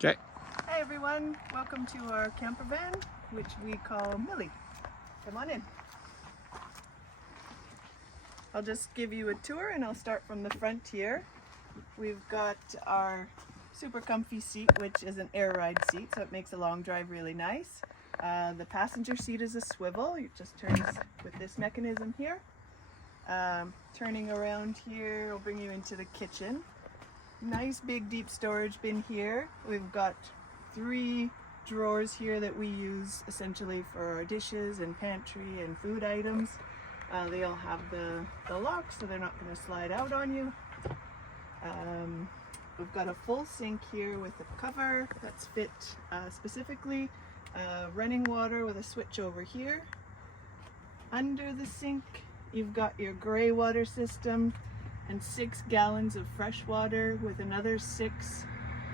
Okay. Hi everyone, welcome to our camper van, which we call Milli. Come on in. I'll just give you a tour and I'll start from the front here. We've got our super comfy seat, which is an air ride seat, so it makes a long drive really nice. The passenger seat is a swivel. It just turns with this mechanism here. Turning around here will bring you into the kitchen. Nice big deep storage bin here. We've got 3 drawers here that we use essentially for our dishes and pantry and food items. They all have the lock, so they're not going to slide out on you. We've got a full sink here with a cover that's fit specifically. Running water with a switch over here. Under the sink you've got your gray water system and 6 gallons of fresh water with another 6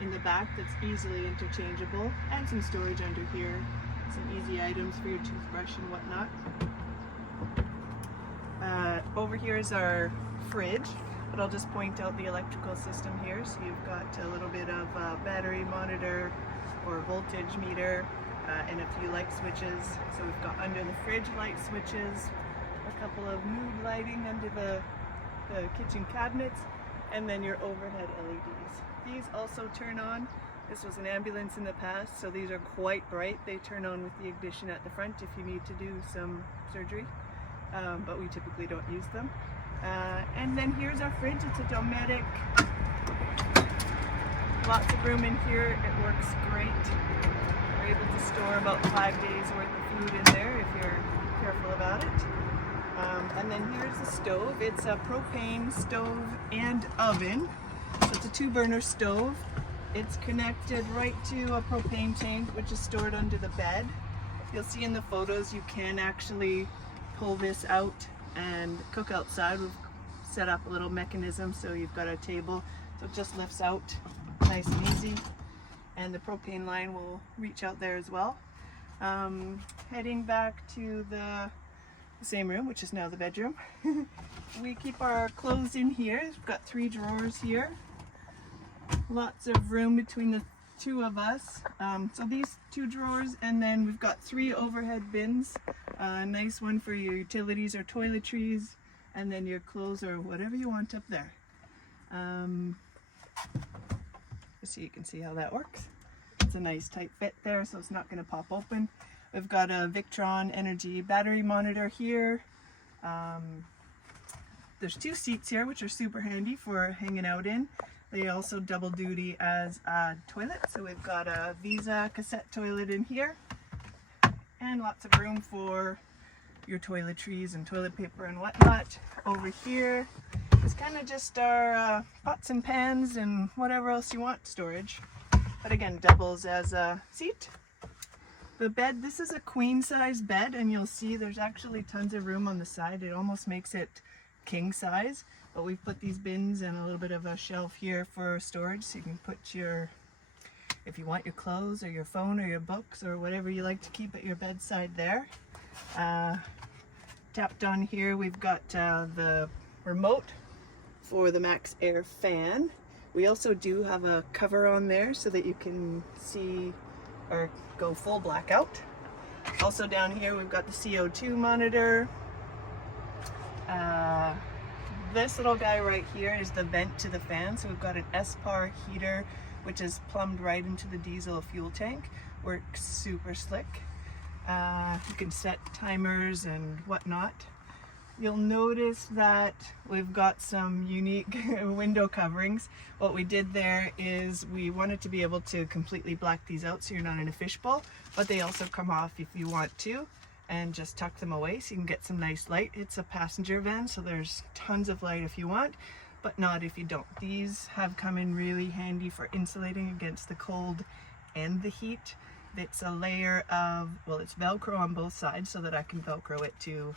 in the back that's easily interchangeable, and some storage under here, some easy items for your toothbrush and whatnot. Over here is our fridge, but I'll just point out the electrical system here. So you've got a little bit of battery monitor or voltage meter and a few light switches. So we've got under the fridge light switches, a couple of mood lighting under the kitchen cabinets, and then your overhead LEDs. These also turn on. This was an ambulance in the past, so these are quite bright. They turn on with the ignition at the front if you need to do some surgery, but we typically don't use them. And then here's our fridge. It's a Dometic. Lots of room in here. It works great. We're able to store about 5 days worth of food in there if you're careful about it. And then here's the stove. It's a propane stove and oven. So it's a 2-burner stove. It's connected right to a propane tank, which is stored under the bed. You'll see in the photos you can actually pull this out and cook outside. We've set up a little mechanism so you've got a table, so it just lifts out nice and easy. And the propane line will reach out there as well. Heading back to the same room, which is now the bedroom. We keep our clothes in here. We've got 3 drawers here. Lots of room between the 2 of us. So these 2 drawers, and then we've got 3 overhead bins. A nice one for your utilities or toiletries, and then your clothes or whatever you want up there. So you can see how that works. It's a nice tight fit there, so it's not going to pop open. We've got a Victron Energy battery monitor here. There's 2 seats here, which are super handy for hanging out in. They also double duty as a toilet. So we've got a Visa cassette toilet in here, and lots of room for your toiletries and toilet paper and whatnot. Over here is kind of just our pots and pans and whatever else you want storage. But again, doubles as a seat. The bed, this is a queen size bed, and you'll see there's actually tons of room on the side. It almost makes it king size, but we've put these bins and a little bit of a shelf here for storage, so you can put your, if you want, your clothes or your phone or your books or whatever you like to keep at your bedside there. Tapped on here we've got the remote for the Max Air fan. We also do have a cover on there so that you can see or go full blackout. Also down here we've got the CO2 monitor. This little guy right here is the vent to the fan, so we've got an SPAR heater which is plumbed right into the diesel fuel tank. Works super slick. You can set timers and whatnot. You'll notice that we've got some unique window coverings. What we did there is we wanted to be able to completely black these out so you're not in a fishbowl, but they also come off if you want to, and just tuck them away so you can get some nice light. It's a passenger van, so there's tons of light if you want, but not if you don't. These have come in really handy for insulating against the cold and the heat. It's a layer of, well, it's Velcro on both sides so that I can Velcro it to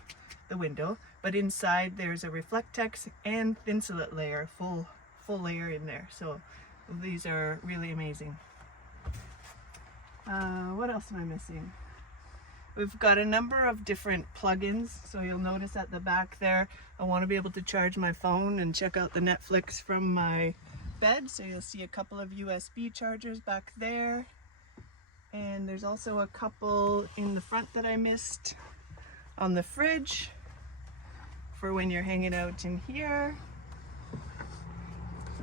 the window, but inside there's a Reflectex and Thinsulate layer, full layer in there. So these are really amazing. What else am I missing? We've got a number of different plugins, so you'll notice at the back there I want to be able to charge my phone and check out the Netflix from my bed, so you'll see a couple of USB chargers back there. And there's also a couple in the front that I missed on the fridge for when you're hanging out in here.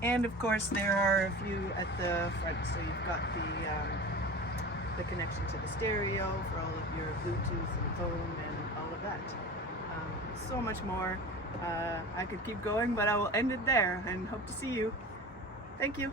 And of course there are a few at the front, so you've got the connection to the stereo for all of your Bluetooth and phone and all of that. So much more. I could keep going, but I will end it there and hope to see you. Thank you.